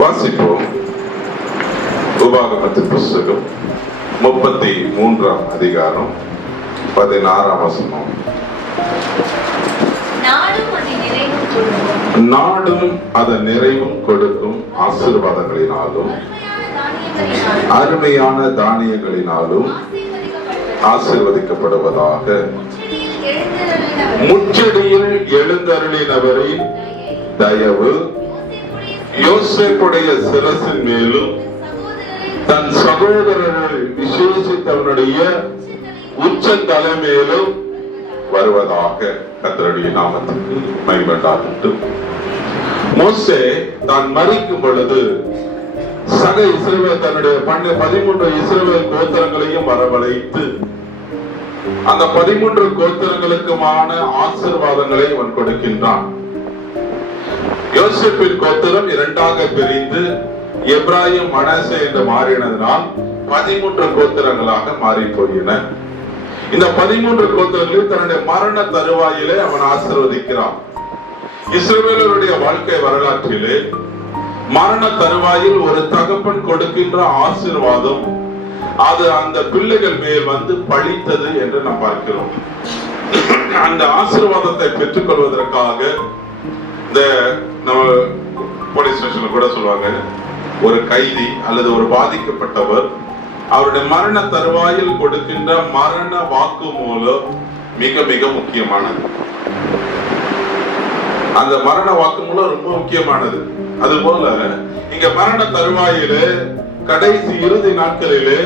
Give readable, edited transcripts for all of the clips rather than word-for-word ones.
வாசிப்போம். உபாகமத்தின் புஸ்தகம் 33ஆம் அதிகாரம் 16ஆம் வசனம். நாடும் அதன் நிறைவும் கொடுக்கும் ஆசீர்வாதங்களினாலும் அருமையான தானியங்களினாலும் ஆசீர்வதிக்கப்படுவதாக. முச்செடியில் எழுந்தருளினவரின் தயவு யோசேப்புடைய சிரசின் மேலும் தன் சகோதரர்கள் விசேஷித்தவனுடைய உச்சந்தலை மேலும் வருவதாக. கர்த்தருடைய நாமத்துக்கு மகிமை உண்டாகட்டும். மோசே தான் மரிக்கும் பொழுது சக இஸ்ரவேல் தன்னுடைய 13 இஸ்ரவேல் கோத்திரங்களையும் வரவழைத்து அந்த 13 கோத்திரங்களுக்குமான ஆசீர்வாதங்களை அவன் கொடுக்கின்றான். யோசேப்பின் கோத்திரம் 2ஆக பிரிந்து எப்ராயிம் மனாசே என்று மாறினதனால் 13 கோத்திரங்களாக மாறி போயின. இந்த 13 கோத்திரங்களில் தன்னுடைய மரண தருவாயிலே அவன் ஆசீர்வதிக்கிறான். இஸ்ரவேலருடைய வாழ்க்கை வரலாற்றிலே மரண தருவாயில் ஒரு தகப்பன் கொடுக்கின்ற ஆசீர்வாதம் அது அந்த பிள்ளைகள் மேல் வந்து பழித்தது என்று நாம் பார்க்கிறோம். அந்த ஆசீர்வாதத்தை பெற்றுக் கொள்வதற்காக இந்த நம்ம போலீஸ் ஸ்டேஷன்ல கூட சொல்லுவாங்க, ஒரு கைதி அல்லது ஒரு பாதிக்கப்பட்டவர் அவருடைய மரண தருவாயில் கொடுக்கின்ற மரண வாக்குமூலம் மிக மிக முக்கியமானது. அந்த மரண வாக்குமூலம் ரொம்ப முக்கியமானது. அதுபோல இங்க மரண தருவாயிலே கடைசி இறுதி நாட்களிலே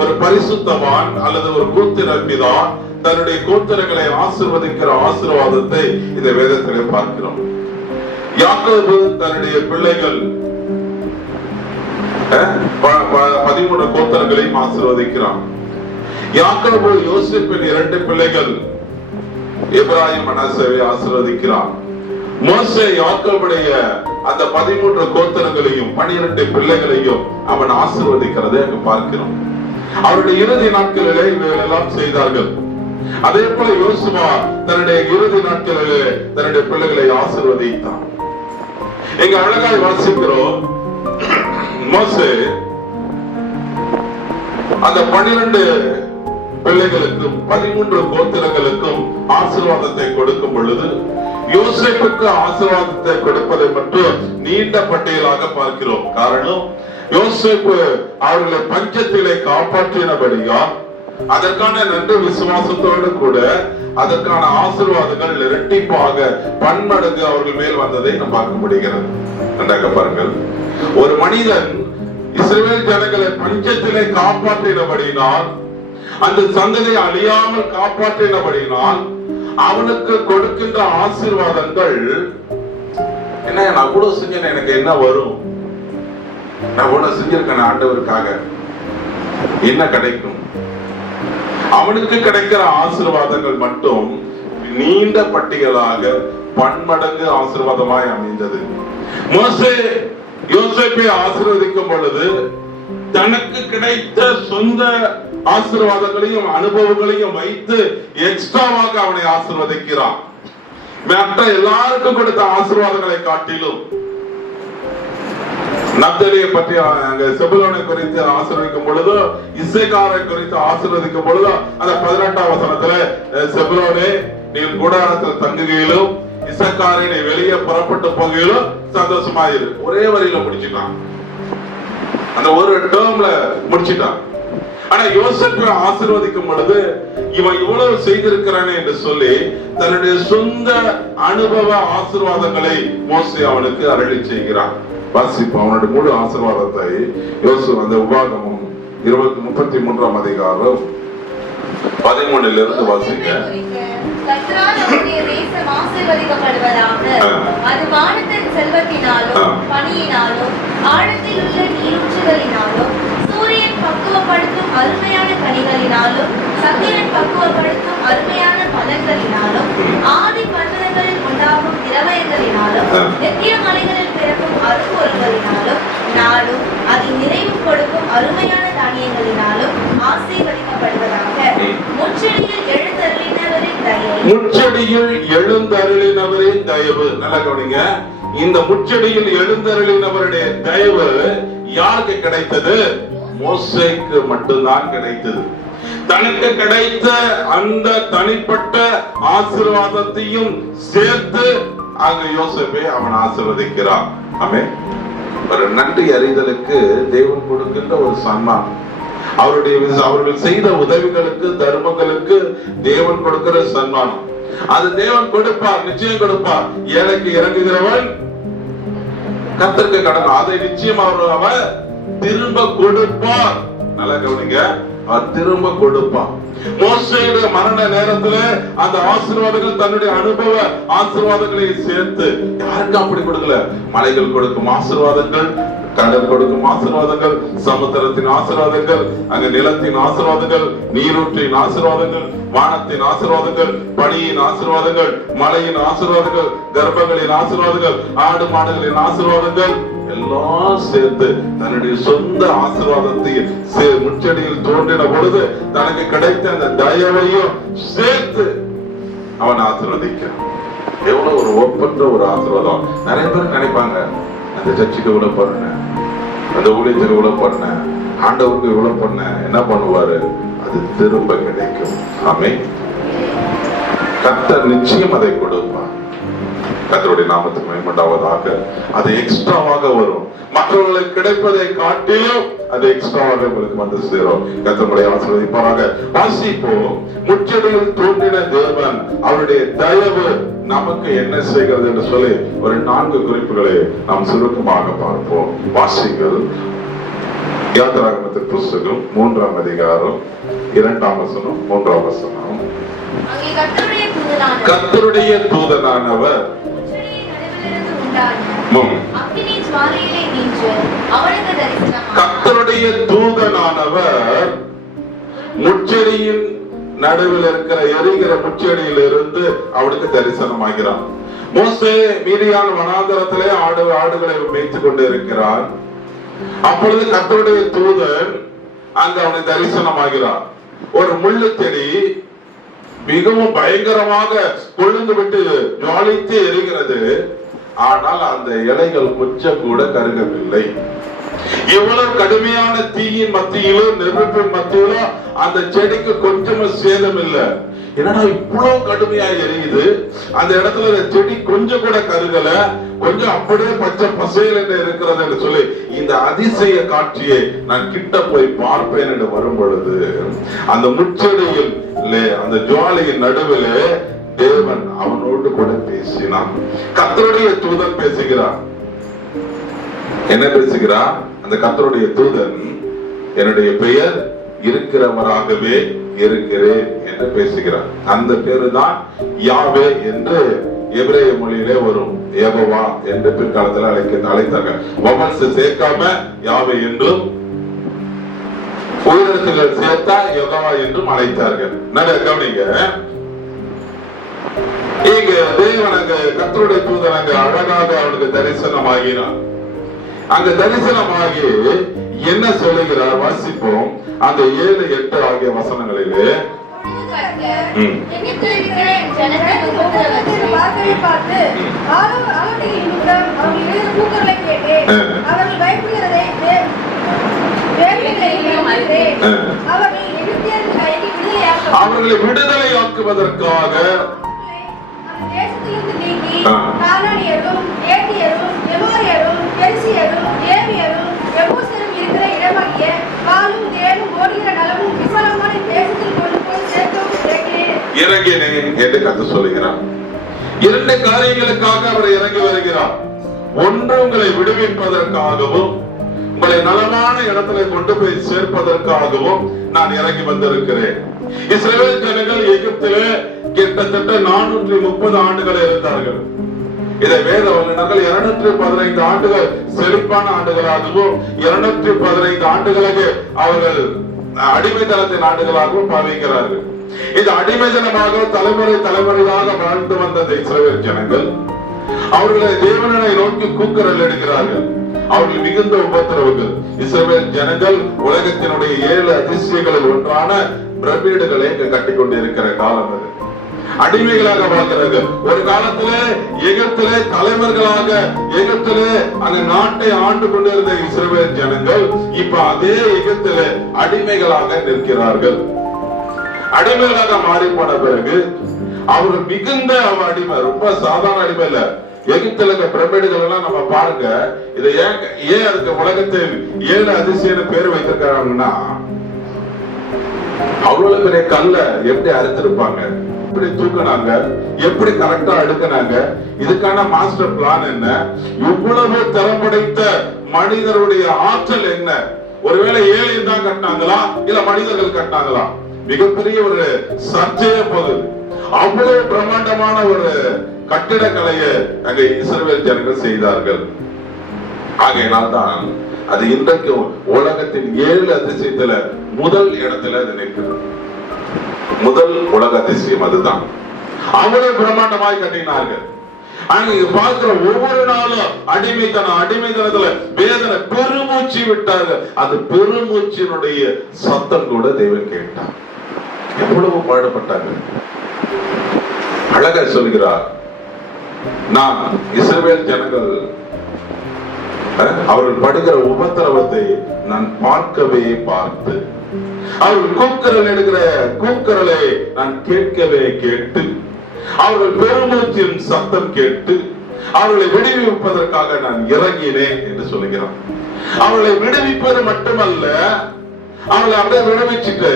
ஒரு பரிசுத்தவான் அல்லது ஒரு கோத்திரப்பிதா தன்னுடைய கோத்திரங்களை ஆசீர்வதிக்கிற ஆசீர்வாதத்தை இந்த வேதத்திலே பார்க்கிறோம். யாக்கோபு தன்னுடைய பிள்ளைகள் 13 கோத்திரங்களையும் ஆசீர்வதிக்கிறான். யாக்கோபு யோசேப்பின் 2 பிள்ளைகள் எப்ராயிம் மனாசேவை ஆசீர்வதிக்கிறான். மோசே யாக்கோபுடைய அந்த 13 கோத்திரங்களையும் 12 பிள்ளைகளையும் அவன் ஆசீர்வதிக்கிறதை அங்கு பார்க்கிறோம். அவருடைய இறுதி நாட்களிலே இவைகளெல்லாம் செய்தார்கள். அதே போல யோசுவா தன்னுடைய இறுதி நாட்களிலே தன்னுடைய பிள்ளைகளை ஆசீர்வதித்தான். எங்க அழகாய் வாசிக்கிறோம், மோசே அந்த 12 பிள்ளைகளுக்கும் 13 கோத்திரங்களுக்கும் ஆசீர்வாதத்தை கொடுக்கும் பொழுது யோசேப்புக்கு ஆசீர்வாதத்தை கொடுப்பதை மட்டும் நீண்ட பட்டியலாக பார்க்கிறோம். காரணம், யோசேப்பு அவர்களை பஞ்சத்திலே காப்பாற்றினபடியா அதற்கான நன்றி விசுவாசத்தோடு கூட அதற்கான ஆசீர்வாதங்கள் இரட்டிப்பாக பன்மடங்கு அவர்கள் மேல் வந்ததை நாம் பார்க்க முடிகிறது. நன்றாக பாருங்கள், ஒரு மனிதன் இஸ்ரவேல் ஜனங்களை பஞ்சத்திலே காப்பாற்றினபடினால், அந்த சந்ததியை அழியாமல் காப்பாற்றினபடினால் அவனுக்கு கொடுக்கின்ற ஆசீர்வாதங்கள் என்ன, நான் கூட செஞ்சேன், எனக்கு என்ன வரும், நான் கூட செஞ்சிருக்கேன் ஆண்டவருக்காக என்ன கிடைக்கும், அவனுக்கு கிடைக்கிற ஆசீர்வாதங்கள் மட்டும் நீண்ட பட்டியலாக பன்மடங்கு ஆசீர்வாதமாய் அமைந்தது. மோசே யோசேப்பை ஆசீர்வதிக்கும் பொழுது தனக்கு கிடைத்த சொந்த ஆசீர்வாதங்களையும் அனுபவங்களையும் வைத்து எக்ஸ்ட்ராவாக அவனை ஆசீர்வதிக்கிறான். மற்ற எல்லாருக்கும் கொடுத்த ஆசீர்வாதங்களை காட்டிலும் நப்தலியை பற்றி செபுலோனை குறித்து ஆசீர்வதிக்கும் பொழுது, இசைக்காரை குறித்து ஆசீர்வதிக்கும் பொழுது அந்த 18ஆம் வசனத்துல செபுலோனே நீ கூடாரத்தில் தங்குகையிலும் இசைக்காரை நீ வெளியே புறப்பட்டு போகையிலும் சந்தோஷமாயிரு. ஒரே வரியில முடிச்சுட்டான், அந்த ஒரு டேர்ம்ல முடிச்சுட்டான். ஆனா யோசேப்பை ஆசீர்வதிக்கும் பொழுது இவன் இவ்வளவு செய்திருக்கிறானே என்று சொல்லி தன்னுடைய சொந்த அனுபவ ஆசீர்வாதங்களை மோசே அவனுக்கு அருளி செய்கிறான். வாசிப்போம் அவனுடைய முழு ஆசீர்வாதத்தை யோசு அந்த உபாகமம் 33ஆம் அதிகாரம் 13 வாசிங்க. அது வானத்தின் செல்வத்தினாலும் பனியினாலும் ஆழத்தில் உள்ள நீரூற்றுகளினாலும் சூரியன் பக்குவப்படுத்தும் அருமையான கனிகளினாலும் சந்திரன் பக்குவப்படுத்தும் அருமையான பலன்களினாலும் ஆதி பர்வதங்களில் உண்டாகும் திரவயங்களினாலும் நித்திய மலைகளில் பிறக்கும் அரும்பொருள்களினாலும் நாடும் அதில் நிறைவு கொடுக்கும் அருமையான தானியங்களினாலும் ஆசீர்வதிக்கப்படுவதாக. முச்செடியில் எழுந்தருளினவரின் தயவு. முச்செடியில் எழுந்தருளினவரின் தயவு. நல்லா கவனிங்க, இந்த முச்செடியில் எழுந்தருளினவருடைய தயவு யாருக்கு கிடைத்தது? மோசேக்கு மட்டும்தான் கிடைத்தது. தனக்கு கிடைத்த அந்த தனிப்பட்ட ஆசீர்வாதத்தையும் சேர்த்து அங்க யோசேப்பை அவன் ஆசீர்வதிக்கிறான். ஆமென். ஒரு நன்றி அறிதலுக்கு தேவன் கொடுக்கின்ற ஒரு சன்மானம். அவர்கள் செய்த உதவிகளுக்கு, தர்மங்களுக்கு தேவன் கொடுக்கிற சன்மானம். அது தேவன் கொடுப்பார், நிச்சயம் கொடுப்பார். ஏழைக்கு இறங்குகிறவன் கர்த்தருக்கு கடன், அதை நிச்சயம் அவர் திரும்ப கொடுப்பார். நல்லா கவனிங்க, அவர் திரும்ப கொடுப்பார். மோசேயுடைய மரண நேரத்துல அந்த ஆசீர்வாதங்கள் தன்னுடைய அனுபவ ஆசீர்வாதங்களை சேர்த்து யாருக்கும் அப்படி கொடுக்கல. மலைகள் கொடுக்கும் ஆசீர்வாதங்கள், கடல் கொடுக்கும் ஆசீர்வாதங்கள், சமுத்திரத்தின் ஆசீர்வாதங்கள், அங்க நிலத்தின் ஆசீர்வாதங்கள், நீரூற்றின் ஆசீர்வாதங்கள், வானத்தின் ஆசீர்வாதங்கள், பனியின் ஆசீர்வாதங்கள், மலையின் ஆசீர்வாதங்கள், கர்ப்பங்களின் ஆசீர்வாதங்கள், ஆடு மாடுகளின் ஆசீர்வாதங்கள் எல்லாம் சேர்த்து தன்னுடைய சொந்த ஆசீர்வாதத்தை முச்செடியில் தோன்றின பொழுது தனக்கு கிடைத்த அந்த தயவையும் சேர்த்து அவன் ஆசீர்வதிக்கிறான். எவ்வளவு ஒரு ஒப்பற்ற ஒரு ஆசீர்வாதம். நிறைய பேர் நினைப்பாங்க, அந்த சர்ச்சுக்கு இவ்வளவு பண்ண, அந்த ஊழியத்துக்கு இவ்வளவு பண்ண, ஆண்டவருக்கு இவ்வளவு பண்ண, என்ன பண்ணுவாரு? அது திரும்ப கிடைக்கும். ஆமென். கர்த்தர் நிச்சயம் அதை கொடுப்பார். கர்த்தருடைய நாமத்துக்கு மகிமையுண்டாவதாக. அது எக்ஸ்ட்ராவாக வரும். மற்றவர்களுக்கு கிடைப்பதை காட்டிலும் அது எக்ஸ்ட்ராவாக உங்களுக்கு வந்து சேரும். கர்த்தருடைய ஆசீர்வதிப்பாராக. வாசிப்போம். முச்செடியில் தோன்றின தேவன் அவருடைய தயவு நமக்கு என்ன செய்கிறது என்று சொல்லி ஒரு 4 குறிப்புகளை நாம் சுருக்கமாக பார்ப்போம். வாசிங்கள். யாத்திராகமத்தின் புஸ்தகம் 3ஆம் அதிகாரம் 2ஆம் வசனம் 3ஆம் வசனம். கர்த்தருடைய தூதனானவர் கர்த்தருடைய தூதனானவர் முச்செடியின் நடுவில் இருக்கிற எரிகிற முச்செடியில் இருந்து அவனுக்கு தரிசனமாகிறார். மோசே மீதியான் வனாந்தரத்திலே ஆடுகளை மேய்த்து கொண்டு இருக்கிறார். அப்பொழுது கர்த்தருடைய தூதன் அங்கு அவனுக்கு தரிசனமாகிறார். ஒரு முள்ளு செடி மிகவும் பயங்கரமாக கொழுந்து விட்டு ஜுவாலித்து எரிகிறது. ஆனால் அந்த இலைகள் கொஞ்சம் கூட கருகவில்லை. இவ்வளவு கடுமையான தீயின் மத்தியிலும் நெருப்பின் மத்தியிலும் அந்த செடிக்கு கொஞ்சமும் சேதம் இல்லை. என்னடா இவ்வளவு கடுமையா எரியுது, அந்த இடத்துல செடி கொஞ்சம் கூட கருகல, கொஞ்சம் அப்படியே பச்சை பசேல் என்று இருக்கிறது என்று சொல்லி இந்த அதிசய காட்சியை நான் கிட்ட போய் பார்ப்பேன் என்று வரும் பொழுது அந்த முச்செடியில் அந்த ஜுவாலையின் நடுவிலே தேவன் அவனோடு கூட பேசினான். கர்த்தருடைய தூதன் பேசுகிறார். என்ன பேசுகிறார்? அந்த கர்த்தருடைய தூதன், என்னுடைய பெயர் இருக்கிறவராகவே இருக்கிறேன் என்று பேசுகிறார். அந்த பேரு தான் யாவே என்று எபிரேய மொழியிலே வரும். யெகோவா என்று பிற்காலத்தில் அழைத்தாங்க. வவல்ஸ் சேர்க்காம யாவே என்றும், உயிரிழத்துகள் சேர்த்தா யெகோவா என்றும் அழைத்தார்கள். நல்ல கவனிங்க. இங்க தேவன் அங்க கர்த்தருடைய தூதன் அங்க அழகாக அவனுக்கு தரிசனமாகினார். அங்க தரிசனமாகி என்ன சொல்லுகிறார்? வாசிப்போம். அந்த 7, 8 ஆகிய வசனங்களிலே அவர்களை விடுதலையாக்குவதற்காக இறங்கினேன் என்று கர்த்தர் சொல்லுகிறார். 2 காரியங்களுக்காக அவர் இறங்கி வருகிறார். ஒன்று, உங்களை விடுவிப்பதற்காகவும் உங்களை நலமான இடத்துல கொண்டு போய் சேர்ப்பதற்காகவும் நான் இறங்கி வந்திருக்கிறேன். இஸ்ரவேல் ஜனங்கள் எகிப்திலே கிட்டத்தட்ட 430 ஆண்டுகள் இருந்தார்கள். இதை வேத வல்லுநர்கள் 215 ஆண்டுகள் செழிப்பான ஆண்டுகளாகவும் 215 ஆண்டுகளாக அவர்கள் அடிமைத்தனத்தின் ஆண்டுகளாகவும் பாவிக்கிறார்கள். இது அடிமைத்தனமாக தலைமுறையாக வாழ்ந்து வந்த இஸ்ரவேல் ஜனங்கள் அவர்களை தேவனை நோக்கி கூக்குரல் எடுக்கிறார்கள். அவர்கள் மிகுந்த உபத்திரவுகள். இஸ்ரவேல் ஜனங்கள் உலகத்தினுடைய 7 அதிசயங்களில் ஒன்றான பிரமிடுகளை கட்டிக்கொண்டிருக்கிற காலம் அது. அடிமைகளாக வாழ்கிறார்கள். ஒரு காலத்திலே எகிப்திலே தலைவர்களாக, எகிப்திலே அந்த நாட்டை ஆண்டு கொண்டிருந்த இஸ்ரவேல் ஜனங்கள் இப்ப அதே எகிப்திலே அடிமைகளாக நிற்கிறார்கள். அடிமைகளாக மாறி போன பிறகு அவர்கள் மிகுந்த அடிமை, ரொம்ப சாதாரண அடிமை இல்ல. எகிப்தில இருக்க பிரமிடுகள் எல்லாம் நம்ம பாருங்க. இதை ஏன் அதுக்கு உலகத்தில் 7 அதிசயம் பேர் வைத்திருக்காங்கன்னா, அவ்வளவு பெரிய கல்ல எப்படி அறுத்திருப்பாங்க, எப்படி தூக்குனாங்க, எப்படி கரெக்டா அடுக்கினாங்க, இதுக்கான மாஸ்டர் பிளான் என்ன, இவ்வளவு திறம்படைத்த மனிதருடைய ஆற்றல் என்ன? ஒருவேளை ஏலியன் தான் கட்டினாங்களா இல்ல மனிதர்கள் கட்டினாங்களா? மிகப்பெரிய ஒரு சர்ச்சையே போகுது. அவ்வளவு பிரம்மாண்டமான ஒரு கட்டிடக்கலையை அங்க இஸ்ரவேல் ஜனங்கள் செய்தார்கள். ஆகையினால்தான் அது இன்றைக்கு உலகத்தின் 7 அதிசயத்துல முதல் இடத்துல அது நிற்கிறது. முதல் உலக அதிசயம் அதுதான். அவ்வளவு பிரம்மாண்டமாய் கட்டினார்கள். பார்க்கிற ஒவ்வொரு நாளும் அடிமைத்தனத்துல வேதனை பெருமூச்சு விட்டார்கள். அது பெருமூச்சினுடைய சத்தம் கூட தேவன் கேட்டார். எவ்வளவு பாடுபட்டாங்க. அழகா சொல்கிறார், நான் இஸ்ரவேல் ஜனங்கள் அவர்கள் படுகிற உபத்திரவத்தை நான் பார்க்கவே பார்த்து, அவர்கள் கூக்குரல் எடுக்கிற கூக்குரலை நான் கேட்கவே கேட்டு, அவர்கள் பெருமூச்சின் சத்தம் கேட்டு அவர்களை விடுவிப்பதற்காக நான் இறங்கினேன் என்று சொல்லுகிறான். அவர்களை விடுவிப்பது மட்டுமல்ல, அவர்களை அப்படியே விடுவிச்சுட்டு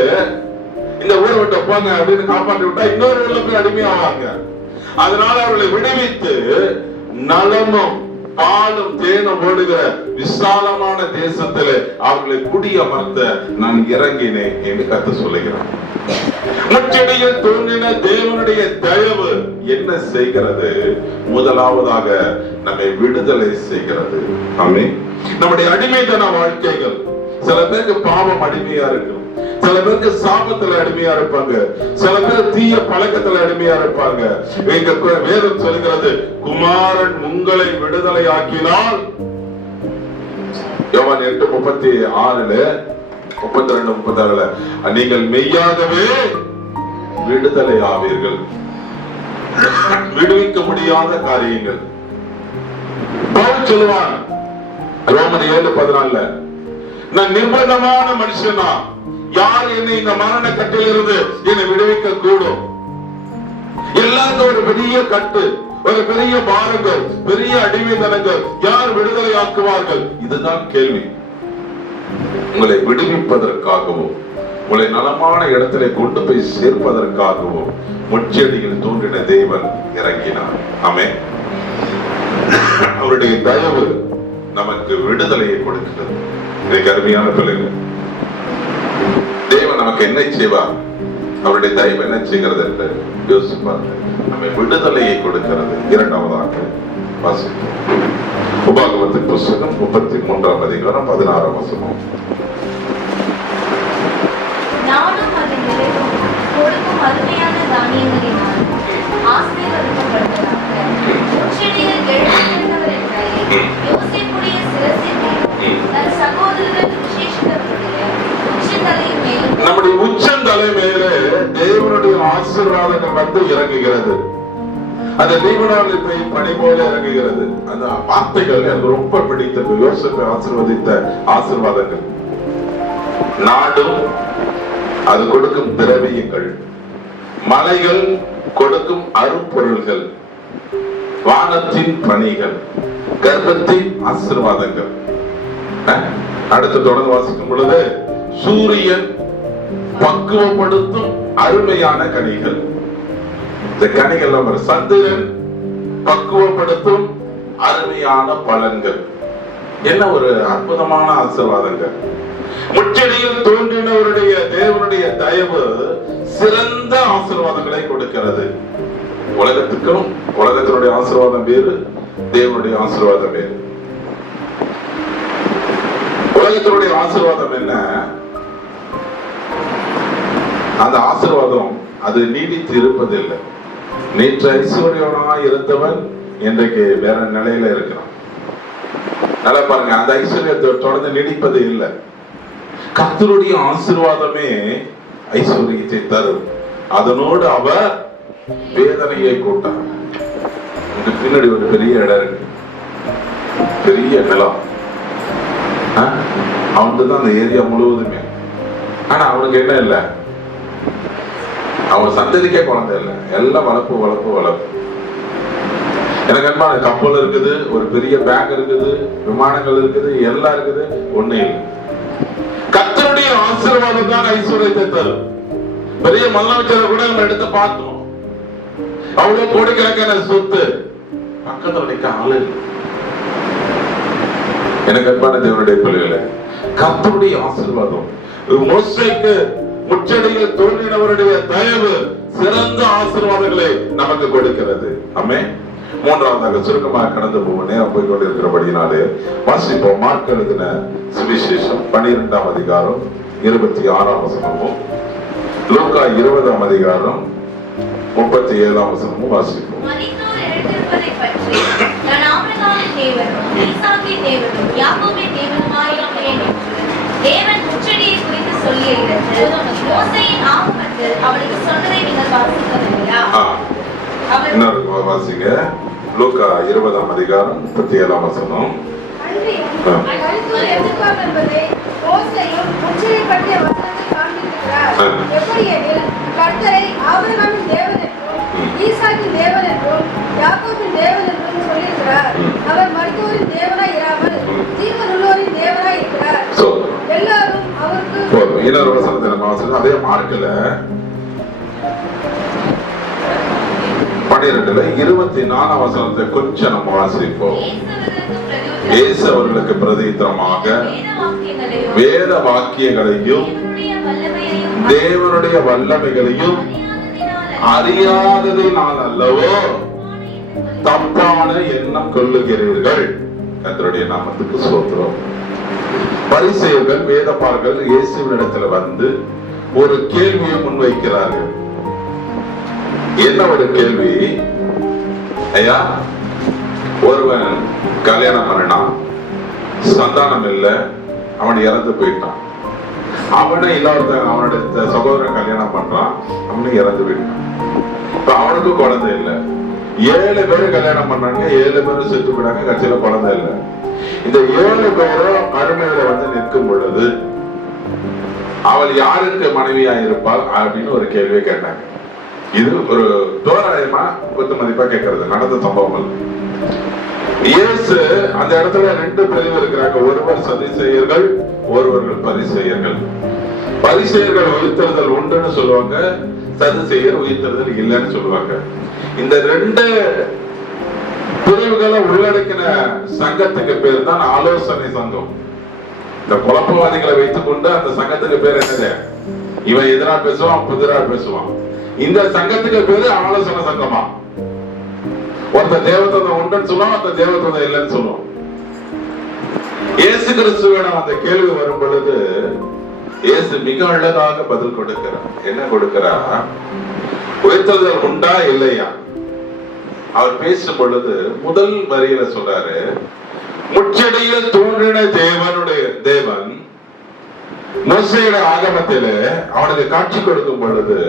இந்த ஊரை விட்டு போங்க அப்படின்னு காப்பாற்றி விட்டா இன்னொரு ஊர்ல போய் அடிமையாவாங்க. அதனால அவர்களை விடுவித்து நலமும் பாலும் தேனும் ஓடுகிற விசாலமான தேசத்திலே அவர்களை குடியமர்த்த நான் இறங்கினேன் என்று கர்த்தர் சொல்லுகிறார். முச்செடியில் தோன்றின தேவனுடைய தயவு என்ன செய்கிறது? முதலாவதாக நம்மை விடுதலை செய்கிறது. ஆமென். நம்முடைய அடிமைத்தன வாழ்க்கைகள், சில பேருக்கு பாவம் அடிமையா இருக்கும், சில பேருக்கு சாபத்துல அடிமையா இருப்பாங்க, சில பேர் தீய பழக்கத்துல அடிமையா இருப்பாங்க. எங்க வேதம் சொல்கிறது, குமாரன் உங்களை விடுதலை ஆக்கினால், யோவான் 8:36 32 36 நீங்கள் மெய்யாகவே விடுதலை ஆவீர்கள். விடுவிக்க முடியாத காரியங்கள் பவுல் சொல்லுவான் ரோமர் 7:14, நான் நிர்பந்தமான மனுஷனா, யார் என்னை இந்த மரண கட்டிலிருந்து என்னை விடுவிக்க கூடும்? எல்லாருக்கும் ஒரு பெரிய கட்டு, ஒரு பெரிய பாரங்கள், பெரிய அடிமைத்தனங்கள், யார் விடுதலை ஆக்குவார்கள்? இதுதான் கேள்வி. உங்களை விடுவிப்பதற்காகவும் உங்களை நலமான இடத்திலே கொண்டு போய் சேர்ப்பதற்காகவும் முச்செடியில் தோன்றின தேவன் இறங்கினார். ஆமென். அவருடைய தயவு நமக்கு விடுதலையை கொடுக்கிறது. எனக்கு அருமையான பிள்ளைகள், தேவன் நமக்கு என்ன செய்வார்? அவருடைய தயவு என்ன செய்கிறது என்று யோசிப்பார். நம்மை விடுதலையை கொடுக்கிறது. இரண்டாவதாக வாசிப்போம். உபாகமத்தின் புத்தகம் 33ஆம் அதிகாரம் 16ஆம் வசனம். நானும் அதன் விளைவும் கொடுக்கும் அருமையான தானியங்களினால் ஆசீர்வதிக்கப்படுவதாக. முச்செடியில் எழுந்திருந்தவர் என்றாலே யோசேப்புடைய சிரசின் மேல் தன் சகோதரர்கள் விசேஷித்தவருடைய உச்சந்தலை மேல், நம்முடைய உச்சந்தலை மேலே தேவனுடைய ஆசீர்வாதங்கள் வந்து இறங்குகிறது. அந்த லீபனானில் போய் பனி போல இறங்குகிறது. அந்த வார்த்தைகள் எனக்கு ரொம்ப பிடித்தது. யோசேப்பை ஆசீர்வதித்த ஆசீர்வாதங்கள். நாடும் அது கொடுக்கும் திரவியங்கள், மலைகள் கொடுக்கும் அரும்பொருள்கள், வானத்தின் பணிகள், கர்ப்பத்தின் ஆசீர்வாதங்கள். அடுத்து தொடர்ந்து வாசிக்கும் பொழுது, சூரியன் பக்குவப்படுத்தும் அருமையான கனிகள். இந்த கனிகள் சந்திரன் பக்குவப்படுத்தும் அருமையான பலன்கள். என்ன ஒரு அற்புதமான ஆசீர்வாதங்கள். முச்செடியில் தோன்றினவருடைய தேவனுடைய தயவு சிறந்த ஆசீர்வாதங்களை கொடுக்கிறது. உலகத்துக்கும் உலகத்தினுடைய ஆசீர்வாதம் வேறு, தேவனுடைய ஆசீர்வாதம் வேறு. உலகத்தினுடைய ஆசீர்வாதம் என்ன? அந்த ஆசீர்வாதம் அது நீடித்து இருப்பதில்லை. நேற்று ஐஸ்வர்யவனாய் இருந்தவன் இன்றைக்கு வேற நிலையில இருக்கிறான். நல்லா பாருங்க, அந்த ஐஸ்வர்யத்தை தொடர்ந்து நீடிப்பது இல்லை. கர்த்தருடைய ஆசீர்வாதமே ஐஸ்வர்யத்தை தரும். அதனோடு அவர் வேதனையை கூட்டான். இதுக்கு பின்னாடி ஒரு பெரிய இடம் இருக்கு, பெரிய நிலம். அவனுக்கு தான் அந்த ஏரியா முழுவதுமே. ஆனா அவனுக்கு என்ன இல்லை, அவன் சந்ததிக்கே குழந்தை இல்லை, எல்லாம் வளர்ப்பு வளர்ப்பு வளர்ப்பு. எனக்கு அன்பான கப்பல் இருக்குது, ஒரு பெரிய பேங்க் இருக்குது, விமானங்கள் இருக்குது, எல்லாம் இருக்குது, ஒண்ணு இல்லை. கர்த்தருடைய ஆசீர்வாதம் தான் ஐஸ்வர்யத்தை தரும். பெரிய முதலமைச்சரை கூட நம்ம எடுத்து பார்த்தோம், அவ்வளவு கோடிக்கணக்கான சொத்து, பக்கத்துல நிக்க ஆளு இல்லை. எனக்கு அன்பான தேவனுடைய பிள்ளைகளே, கர்த்தருடைய ஆசீர்வாதம், மோசேக்கு முச்சடியில் தோன்றினவருடைய தயவு சிறந்த ஆசீர்வாதங்களை நமக்கு கொடுக்கிறது. ஆமென். மூன்றாவதாக சுருக்கமாக கடந்து போவோம், நேரம் போய் கொண்டிருக்கிறபடினாலே வாசிப்போம். மார்க் எழுதின சுவிசேஷம் 12ஆம் அதிகாரம் 26ஆம் வசனமும், லூக்கா 20ஆம் அதிகாரம் 37ஆம் வசனமும் வாசிப்போம். மரித்தோர் எழுந்திருப்பதைப் பற்றி நான் ஆபிரகாமின் தேவனும் ஈசாக்கின் தேவனும் யாக்கோபின் தேவனுமாய் இருக்கிறேன் என்று தேவன் முச்சடியை குறித்து சொல்லிய இடத்தில் மோசேயின் ஆகமத்தில் அவனுக்கு சொன்னதை நீங்கள் வாசிக்கவில்லையா? இன்னொரு வாசிங்க. லூக்கா 20ஆம் அதிகாரம் 37ஆம் வசனம். கர்த்தரை ஆபிரகாமின் தேவன் என்றும் ஈசாக்கின் தேவன் என்றும் யாக்கோபின் தேவன் என்றும் சொல்லியிருக்கிறார். அவர் மரித்தோரின் தேவனாய் இராமல் ஜீவனுள்ளோரின் தேவனாய் இருக்கிறார். எல்லாரும் அவருக்கு இன்னொரு வசனத்தை நம்ம வாசிக்கிறோம். அதே மார்க்ல 12ல 24ஆம் வசனத்தை கொஞ்சம் நம்ம வாசிப்போம். இயேசு அவர்களுக்கு பிரதியுத்தரமாக வேத வாக்கியங்களையும் தேவனுடைய வல்லமைகளையும் அறியாததை நான் அல்லவோ தப்பான எண்ணம் கொள்ளுகிறீர்கள். கர்த்தருடைய நாமத்துக்கு ஸ்தோத்திரம். பரிசேயர்கள் வேதபாரகர்கள் இயேசுவினிடத்துல வந்து ஒரு கேள்வியை முன்வைக்கிறார்கள். என்ன ஒரு கேள்வி? ஐயா, ஒருவன் கல்யாணம் பண்ணினான், சந்தானம் இல்லை, அவன் இறந்து போயிட்டான். அவனை இன்னொருத்தன் அவனுடைய சகோதரன் கல்யாணம் பண்றான், அவனும் இறந்து போயிட்டான். இப்ப அவனுக்கும் குழந்தை இல்லை. 7 பேரும் கல்யாணம் பண்ணாங்க, 7 பேரும் செத்து போயிட்டாங்க, கட்சியில குழந்தை இல்லை. இந்த 7 பேரும் அருமையில வந்து நிற்கும் பொழுது அவள் யாருக்கு மனைவியா இருப்பாள் அப்படின்னு ஒரு கேள்வியை கேட்டாங்க. இது ஒரு தோராயமா குத்து மதிப்பா கேட்கறது, நடந்த சம்பவம். இயேசு அந்த இடத்துல 2 பிரிவு இருக்கிறாங்க. ஒருவர் சதுசேயர்கள், ஒருவர்கள் பரிசேயர்கள். பரிசேயர்கள் உயிர்த்தெழுதல் உண்டுன்னு சொல்லுவாங்க, சதுசேயர் உயிர்த்தெழுதல் இல்லைன்னு சொல்லுவாங்க. இந்த 2 பிரிவுகளை உள்ளடக்கின சங்கத்துக்கு பேர் தான் ஆலோசனை சங்கம். இந்த குழப்பவாதிகளை வைத்துக் கொண்டு அந்த சங்கத்துக்கு பேர் என்னது? இவன் எதிரா பேசுவான், புதிரா பேசுவான். இந்த சங்கத்துக்கு பேரு ஆலோசனை சங்கமா. ஒருத்த தேவதூதன் உண்டுன்னு சொல்லுவான், ஒருத்த தேவதூதன் இல்லைன்னு சொல்லுவான். இயேசு கிறிஸ்துவிடம் அந்த கேள்வி வரும் பொழுது இயேசு மிக அழகாக பதில் கொடுக்கிறார். என்ன கொடுக்கிறார்? உயிர்த்தெழுதல் உண்டா இல்லையா? அவர் பேசும் பொழுது முதல் வரியில சொல்றாரு, முச்சடியில் தோன்றின தேவன் மோசேயுடைய ஆகமத்திலே அவனுக்கு காட்சி கொடுக்கும் பொழுது,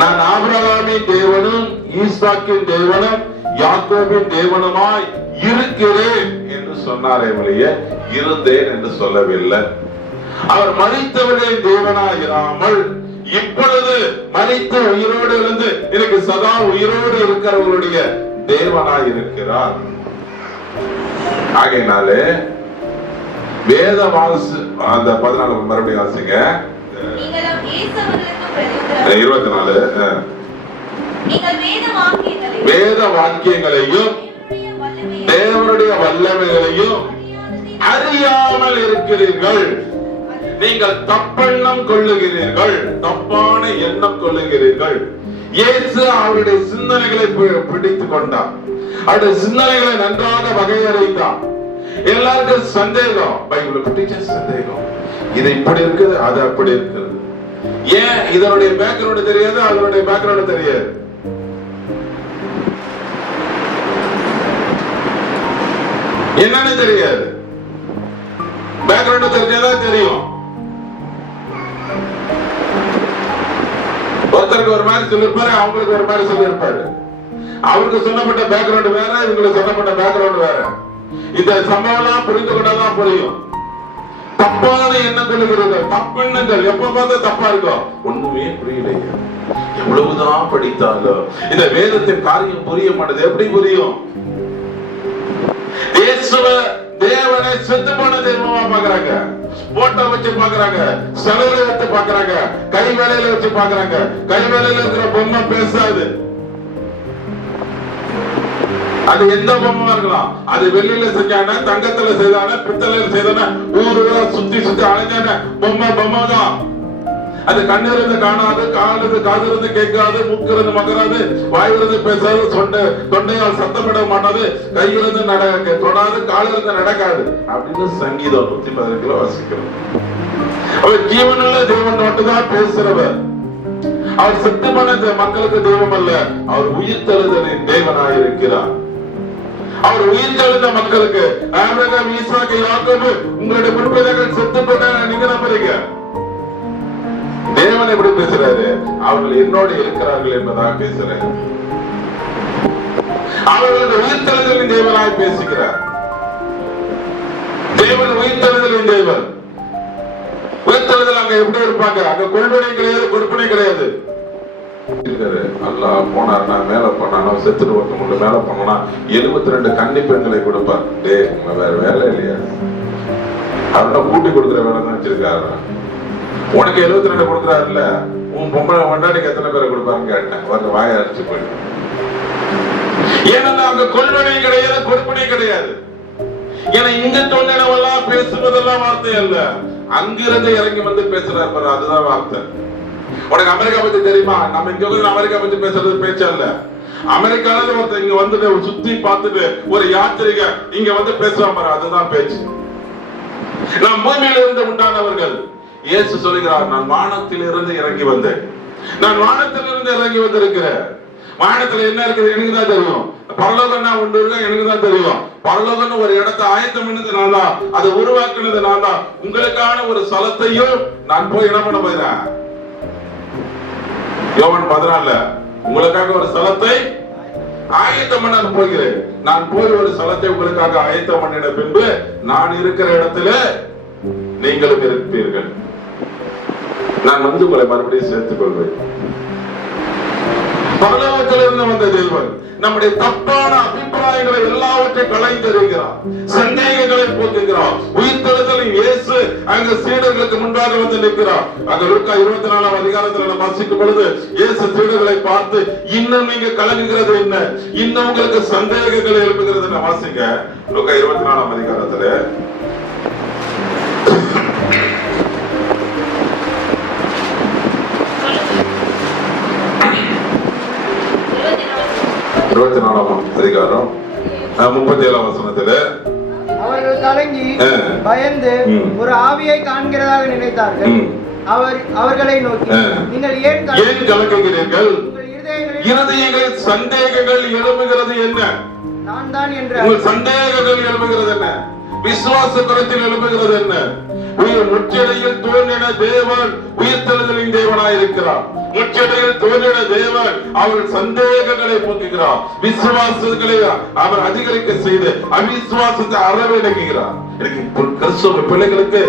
நான் ஆபிரகாமின் தேவனும் ஈசாக்கின் தேவனும் யாக்கோபின் தேவனுமாய் இருக்கிறேன் என்று சொன்னாரே ஒழிய இருந்தேன் என்று சொல்லவில்லை. அவர் மரித்தவர்களின் தேவனாய் இராமல் இப்பொழுது மரித்த உயிரோடு இருந்து எனக்கு சதா உயிரோடு இருக்கிறவர்களுடைய தேவனாய் இருக்கிறார். ஆகையினாலே வேத வாசி அந்த 14 மறுபடியும் வாசிங்க. 24 வேத வாக்கியங்களையும் தேவனுடைய வல்லமைகளையும் அறியாமல் இருக்கிறீர்கள். நீங்கள் தப்பெண்ணம் கொள்ளுகிறீர்கள், தப்பான எண்ணம் கொள்ளுகிறீர்கள். இயேசு அவருடைய சிந்தனைகளை பிடித்துக் கொண்டார், அவருடைய சிந்தனைகளை நன்றாக வகையறைத்தார். எல்லாருக்கும் சந்தேகம், பைபிளை பற்றி சந்தேகம், இது இப்படி இருக்குது, அது அப்படி இருக்குது. ஏன் இதனுடைய பேக்ரவுண்ட் தெரியாது, அதனுடைய பேக்ரவுண்ட் தெரியாது. என்னன்னு தெரியாது, பேக்ரவுண்ட் தெரிஞ்சதா தெரியும். ஒருத்தருக்கு ஒரு மாதிரி சொல்லிருப்பாரு, அவங்களுக்கு ஒரு மாதிரி சொல்லிருப்பாரு. அவருக்கு சொன்னப்பட்ட பேக்ரவுண்ட் வேற, இவங்களுக்கு சொன்னப்பட்ட பேக்ரவுண்ட் வேற. இந்த சம்பவம் எல்லாம் புரிந்து கொண்டாதான் புரியும். தப்பான எண்ணங்கள் இருக்கிறது, தப்பெண்ணங்கள் எப்ப பார்த்தா தப்பா இருக்கும். ஒண்ணுமே புரியலைங்க. எவ்வளவுதான் படித்தாலும் இந்த வேதத்தின் காரியம் புரிய மாட்டேது. எப்படி புரியும்? தேவனை செத்து போன தெய்வமா பாக்குறாங்க, போட்டோ வச்சு பாக்குறாங்க, சிலையில வச்சு பாக்குறாங்க, கை வேலையில வச்சு பாக்குறாங்க. கை வேலையில இருக்கிற பொம்மை பேசாது. அது எந்த பொம்மை இருக்கலாம். அது வெள்ளியில செஞ்சான, தங்கத்துல செய்தான, பித்தளையில செய்தான, ஊருல சுத்தி சுத்தி அலைஞ்சான பொம்மை பொம்மை தான். அது கண்ணு இருந்து காணாது, கால் இருந்து காது இருந்து கேட்காது, மூக்கு இருந்து மகராது, வாயிலிருந்து பேசாது, தொண்டையால் சத்தமிட மாட்டாது, கையிலிருந்து தொடாது, காலிலிருந்து நடக்காது அப்படின்னு சங்கீதம் 118 வாசிக்கிறோம். அவர் ஜீவனுள்ள தேவன் மட்டும்தான் பேசுறவர். அவர் செத்துமான மக்களுக்கு தெய்வம் அல்ல, அவர் உயிர்த்தெழுதலின் தேவனாயிருக்கிறார். அவர் உயிர்த்தெழுந்த மக்களுக்கு ஆபிரகாம், ஈசாக்கு, யாக்கோபு உங்களுடைய முற்பிதாக்கள் செத்து போட்டாங்க, நீங்க நம்புறீங்க. தேவன் எப்படி பேசுறாரு? அவர்கள் என்னோடு இருக்கிறார்கள் என்பதாக பேசுறாரு. அவர்களுடைய உயிர்த்தெழுதலின் தேவனாய் பேசுகிறார். தேவன் உயிர்த்தெழுதலின் தேவன். உயிர்த்தெழுதல் அங்க எப்படி இருப்பாங்க? அங்க கொள்வனை கிடையாது, கொடுப்பனை கிடையாது. அல்லா போனார்னா மேல போனா செத்துட்டு ஒருத்தவங்க மேல போனா 72 கன்னி பெண்களை கொடுப்பார். டே வேற வேலை இல்லையா? அவர்கிட்ட கூட்டி கொடுக்குற வேலை தான் வச்சிருக்காரு. உனக்கு 72 கொடுக்குறாருல்ல, உன் பொம்பளை வண்டாடிக்கு எத்தனை பேரை கொடுப்பாருன்னு கேட்டேன். வந்து வாய அரைச்சு போயிட்டு. ஏன்னா அங்க கொள்வனை கிடையாது, கொடுப்பனை கிடையாது. ஏன்னா இங்க தொண்டனவெல்லாம் பேசுவதெல்லாம் வார்த்தை அல்ல, அங்கிருந்து இறங்கி வந்து பேசுறாரு பாரு, அதுதான் வார்த்தை. உனக்கு அமெரிக்கா பத்தி தெரியுமா? நம்ம இங்க அமெரிக்கா பத்தி பேசுறது பேச்சு அல்ல. அமெரிக்கால ஒருத்தர் இங்க வந்துட்டு சுத்தி பார்த்துட்டு ஒரு யாத்திரிக இங்க வந்து பேசுவான் பாரு, அதுதான் பேச்சு. நாம் பூமியில இருந்து உண்டானவர்கள். இயேசு சொல்கிறார், நான் வானத்தில் இருந்து இறங்கி வந்தேன். நான் வானத்தில் இருந்து இறங்கி வந்திருக்கிறேன். வானத்துல என்ன இருக்குது எனக்கு தான் தெரியும். பரலோகம்னா ஒன்று இருக்கு, எனக்கு தான் தெரியும். பரலோகம்னு ஒரு இடத்தை ஆயத்தம் பண்ணது நான் தான், அதை உருவாக்குனது நான் தான். உங்களுக்கான ஒரு ஸ்தலத்தையும் நான் போய் என்ன பண்ண போகிறேன்? யோவான் 14 உங்களுக்காக ஒரு ஸ்தலத்தை ஆயத்தம் பண்ண போகிறேன். நான் போய் ஒரு ஸ்தலத்தை உங்களுக்காக ஆயத்தம் பண்ணின பின்பு நான் இருக்கிற இடத்துல நீங்களும் இருப்பீர்கள். நான் வந்து உங்களை மறுபடியும் சேர்த்துக் கொள்வேன். பரலோகத்திலிருந்து வந்த தேவன் நம்முடைய தப்பான அபிப்பிராயங்களை எல்லாவற்றையும் களைந்தெறிகிறார், சந்தேகங்களை போக்குகிறார். உயிர்த்தெழுதலின் இயேசு அங்க சீடர்களுக்கு முன்பாக வந்து நிற்கிறார். அங்க லூக்கா 24 அதிகாரத்துல நம்ம வாசிக்கும் பொழுது இயேசு சீடர்களை பார்த்து, இன்னும் நீங்க கலங்குகிறது என்ன? இன்னும் உங்களுக்கு சந்தேகங்களை எழுப்புகிறது வாசிங்க. லூக்கா 24 அதிகாரத்துல 24 அதிகாரம் 37 வசனத்துல அவர்கள் கலங்கி பயந்து ஒரு ஆவியை காண்கிறதாக நினைத்தார்கள். அவர்களை நோக்கி, நீங்கள் ஏன் கலங்குகிறீர்கள்? இருதயங்களில் சந்தேகங்கள் எழும்புகிறது என்ன? நான் தான் என்ற உங்கள் சந்தேகங்கள் எழும்புகிறது என்ன? விசுவாச குறைத்தில் எழுப்புகிறது என்ன? உயிர் முச்சடையில் தோன்றின தேவன் உயிர்த்தெழுதலின் தேவனாய் இருக்கிறார். முச்சடையில் தோன்றின தேவன் அவர் சந்தேகங்களை போக்குகிறார், விசுவாசங்களை அவர் அதிகரிக்க செய்து அவிசுவாசத்தை அறவிடக்குகிறார். எனக்கு கிறிஸ்தவ பிள்ளைகளுக்கு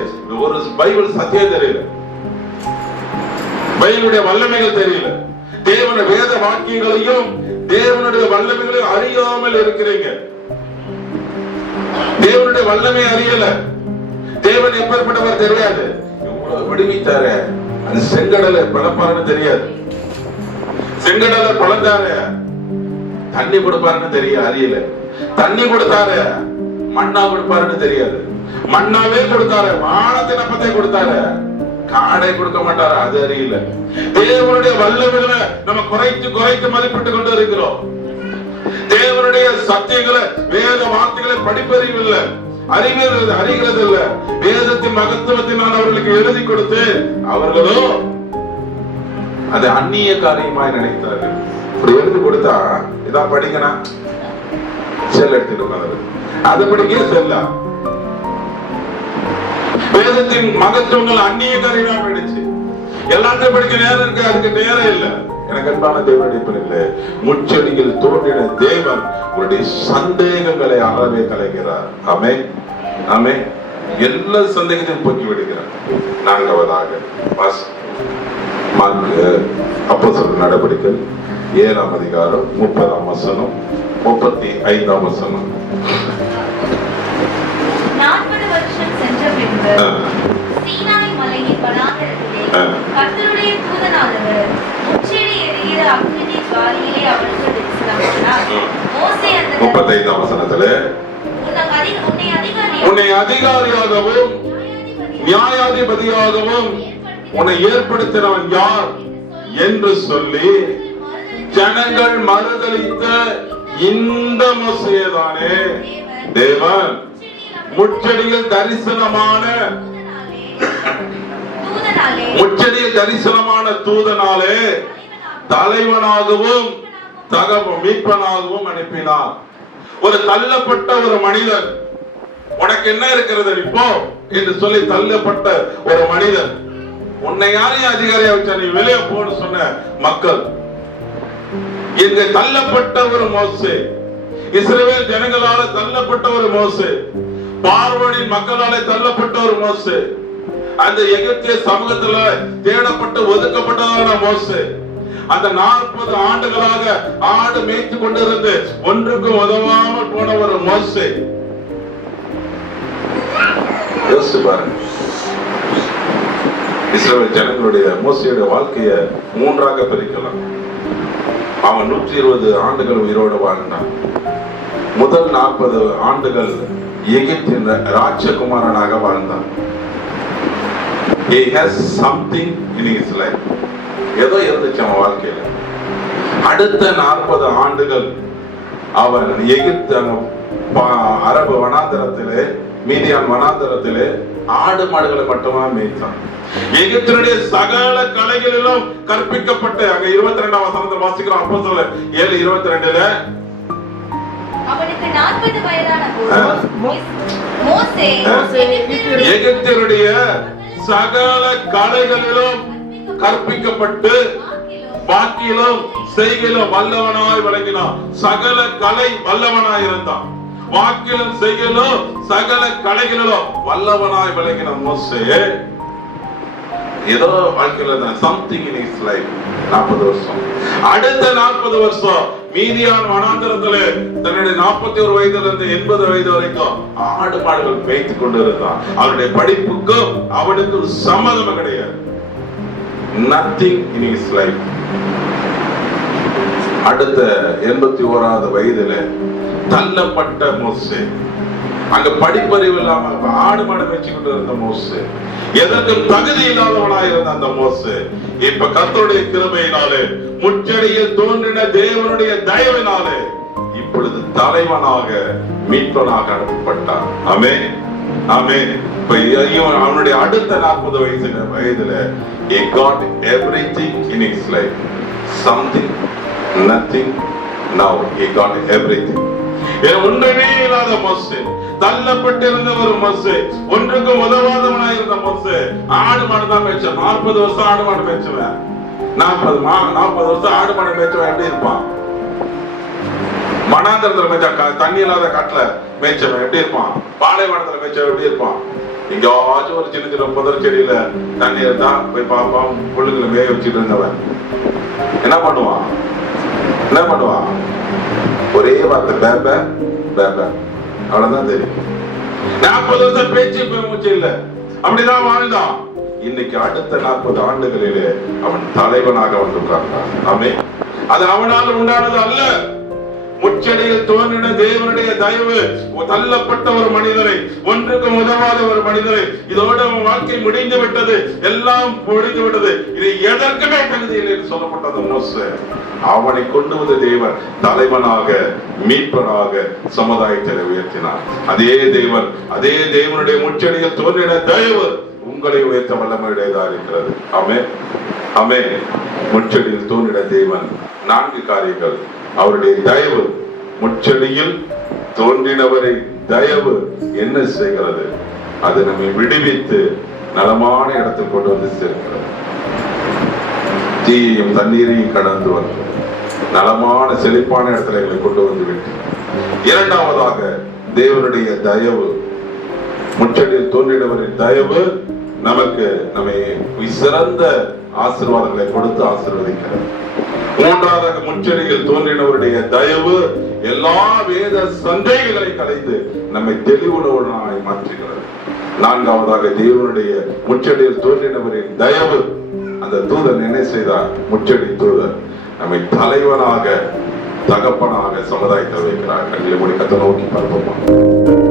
ஒரு பைபிள் சத்தியம் தெரியல, பைபிளுடைய வல்லமைகள் தெரியல, தேவனுடைய வேத வாக்கியங்களையும் தேவனுடைய வல்லமைகளையும் அறியாமல் இருக்கிறீங்க. தேவனுடைய வல்லமை அறியல, தேவன் எப்பேற்பட்டவர் தெரியாது. இவ்வளவு விடுவித்தாரு, அது செங்கடலை பிளப்பாருன்னு தெரியாது, செங்கடலை பிளந்தாரு, தண்ணி கொடுப்பாருன்னு தெரியும் அறியல, தண்ணி கொடுத்தாரு, மண்ணா கொடுப்பாருன்னு தெரியாது, மண்ணாவே கொடுத்தாரு, வானத்தின் அப்பத்தை கொடுத்தாரு, காடை கொடுக்க மாட்டாரு அது அறியல. தேவனுடைய வல்லமைகளை நம்ம குறைத்து மதிப்பிட்டு கொண்டு இருக்கிறோம். தேவனுடைய சத்தியங்களை வேத வார்த்தைகளை படிப்பறிவில்லை, அறிகிறது இல்ல. வேதத்தின் மகத்துவத்தை நான் அவர்களுக்கு எழுதி கொடுத்து அவர்களோ அது அந்நிய காரியமாய் நினைத்தார்கள். இப்படி எழுதி கொடுத்தா இதான் படிக்கனா செல் எடுத்துட்டு அதை படிக்க செல்ல. வேதத்தின் மகத்துவங்கள் அந்நிய காரியமா போயிடுச்சு. எல்லாத்தையும் படிக்க நேரம் இருக்கு, அதுக்கு நேரம் இல்லை. எனக்கு அன்பான தேவனுடைய பிள்ளைகளே, முச்செடியில் தோன்றின தேவன் உங்களுடைய சந்தேகங்களை அறவே கலைகிறார். ஆமென், ஆமென். எல்லா சந்தேகத்தையும் போக்கி விடுகிறார். நான்காவதாக அப்போஸ்தலர் நடவடிக்கை 7ஆம் அதிகாரம் 30ஆம் வசனம் 35ஆம் வசனம். 40 வருஷம் சென்ற பின்பு சீனாய் மலையின் வனாந்தரத்திலே கர்த்தருடைய தூதனானவர் முச்செடி எரிகிற அக்கினி ஜுவாலையிலே அவருக்கு தரிசனமானார். மோசே அந்த 35ஆம் வசனத்திலே உன்னை அதிகாரியாகவும் நியாயாதிபதியாகவும் உன்னை ஏற்படுத்தினவன் யார் என்று சொல்லி ஜனங்கள் மறுதலித்த இந்த மோசேதானே தேவன் முச்செடியில் தரிசனமான தூதனாலே தலைவனாகவும் மீட்பனாகவும் அனுப்பினார். ஒரு தள்ளப்பட்ட ஒரு மனிதன், உனக்கு என்ன இருக்கிறது இப்போ என்று சொல்லி தள்ளப்பட்ட ஒரு மனிதன், உன்னை யாரையும் அதிகாரியா வச்சா நீ வெளியே போன்னு சொன்ன மக்கள், இங்கு தள்ளப்பட்ட ஒரு மோசே, இஸ்ரவேல் ஜனங்களால தள்ளப்பட்ட ஒரு மோசே, பார்வோனின் மக்களாலே தள்ளப்பட்ட ஒரு மோசே, அந்த எகிப்திய சமூகத்துல தேடப்பட்டு ஒதுக்கப்பட்டதான மோசே, அந்த 40 ஆண்டுகளாக ஆடு மேய்த்து கொண்டிருந்து ஒன்றுக்கும் உதவாமல் போன ஒரு மோசே. யோசிச்சு பாருங்க, இஸ்ரவேல் ஜனங்களுடைய மோசேயுடைய வாழ்க்கைய 3ஆக பிரிக்கலாம். அவன் 120 ஆண்டுகள் உயிரோடு வாழ்ந்தான். முதல் 40 ஆண்டுகள் எகிப்தின் ராஜகுமாரனாக வாழ்ந்தான். He has something in his life. ஏதோ இருந்துச்சு அவன் வாழ்க்கையில. அடுத்த 40 ஆண்டுகள் அவன் எகிப்து அரபு வனாந்தரத்திலே, மீதியான் வனாந்தரத்திலே ஆடு மாடுகளை மட்டுமா மேய்த்தான். எகிப்தினுடைய சகல கலைகளிலும் கற்பிக்கப்பட்ட, அங்க 22ஆம் வசனத்தை வாசிக்கிறோம். அப்போஸ்தலர் 7:22ல அவனுக்கு 40 வயதான போது மோசே எகிப்தினுடைய சகல கலைகளிலும் கற்பிக்கப்பட்டு வாக்கிலும் செய்கையிலும் வல்லவனாய் விளங்கினான். சகல கலை வல்லவனாய் இருந்தான். வாக்கிலும் செய்கையிலும் சகல கலைகளிலும் வல்லவனாய் விளங்கின மோசே ஏதோ வாழ்க்கையில சம்திங் இன் ஹிஸ் லைஃப் 40 வருஷம். அடுத்த 40 வருஷம் மீதியான் வனாந்தரத்திலே தன்னுடைய 41 வயதுல இருந்து 80 வயது வரைக்கும் ஆடு மாடுகள் மேய்த்து கொண்டிருந்தான். அவனுடைய படிப்புக்கும் அவனுக்கு சம்மதம் கிடையாது. Nothing in his life. அடுத்த 81வது வயதுல தள்ளப்பட்ட மோசே, அங்க படிப்பறிவு இல்லாம ஆடு மாடு வச்சு கொண்டு இருந்த மோசே, எதற்கும் தகுதி இல்லாதவனாக இருந்த அந்த மோசே இப்ப கர்த்தருடைய கிருபையினாலே, முச்செடியில் தோன்றின தேவனுடைய தயவினாலே இப்பொழுது தலைவனாக மீட்பனாக அனுப்பப்பட்டான். ஆமென், ஆமென். இப்ப அவனுடைய அடுத்த 40 வயதுல he got everything in his life. Something, nothing, now he got everything. ஒன்றுமே இல்லாத மோசே, தள்ளப்பட்டிருந்த ஒரு மோசே, ஒன்றுக்கும் உதவாதவனாய் இருந்த மோசே, ஆடு மாடு தான் மேய்ச்சான். 40 வருஷம் ஆடு மாடு மேய்ச்சவன், 40 வருஷம் ஆடு மாடு மேய்ச்சவன் எப்படி இருப்பான்? வனாந்தரத்துல மேய்ச்சா, தண்ணி இல்லாத காட்டுல மேய்ச்சவன் எப்படி இருப்பான்? பாலைவனத்துல மேய்ச்சவன் எப்படி இருப்பான்? எங்கேயாச்சும் ஒரு சின்ன சின்ன புதர் செடியில தண்ணி இருந்தா போய் பார்ப்பான், புல்லுகளை மேய வச்சுட்டு இருந்தவன் என்ன பண்ணுவான்? என்ன பண்ணுவான்? ஒரே வார்த்தை பேப பேப, அவ்வளவுதான் தெரியும். 40 வருஷம் பேச்சு மூச்சு இல்ல, அப்படிதான் வாழ்ந்தான். இன்னைக்கு அடுத்த 40 ஆண்டுகளிலே அவன் தலைவனாக வந்து உட்கார்ந்தான். ஆமென். அது அவனால் உண்டானது அல்ல, முச்செடியில் தோன்றின தேவனுடைய தயவு. தள்ளப்பட்ட ஒரு மனிதரை, ஒன்றுக்கும் உதவாத ஒரு மனிதரை, இதோட அவன் வாழ்க்கை முடிந்து விட்டது, எல்லாம் முடிந்து விட்டது, இது எதற்குமே தகுதியில் என்று சொல்லப்பட்டது மோசே. அவனை கொண்டு வந்த தேவன் தலைவனாக மீட்பனாக சமுதாயத்தை உயர்த்தினார். அதே தேவன், அதே தேவனுடைய முச்செடியில் தோன்றின தயவு உங்களை உயர்த்த வல்லமையுடையதா இருக்கிறது. ஆமென், ஆமென். முச்செடியில் தோன்றின தேவன் 4 காரியங்கள். அவருடைய தயவு, முச்செடியில் தோன்றினவரை தயவு என்ன செய்கிறது? அது நம்மை விடுவித்து நலமான இடத்தில் கொண்டு வந்து சேர்க்கிறது. தீயையும் தண்ணீரையும் கடந்து வந்து நலமான செழிப்பான இடத்துல எங்களை கொண்டு வந்து விட்டு, இரண்டாவதாக தேவனுடைய தயவு, முச்சடியில் தோன்றினவரின் தயவு நமக்கு நம்மை சிறந்த ஆசீர்வாதங்களை கொடுத்து ஆசீர்வதிக்கிறது. மூன்றாவதாக முச்சடியில் தோன்றினவருடைய தயவு எல்லா வேத சந்தேகங்களை கலைந்து நம்மை தெளிவுள்ளவனாய் மாற்றுகிறது. நான்காவதாக தேவனுடைய முச்சடியில் தோன்றினவரின் தயவு, அந்த தூதன் என்ன செய்தார்? முச்சடி தூதன் நம்மை தலைவனாக, தகப்பனாக சமுதாயத்தை வைக்கிறார். கண்களை மூடி கர்த்தரை நோக்கி பார்ப்போமா?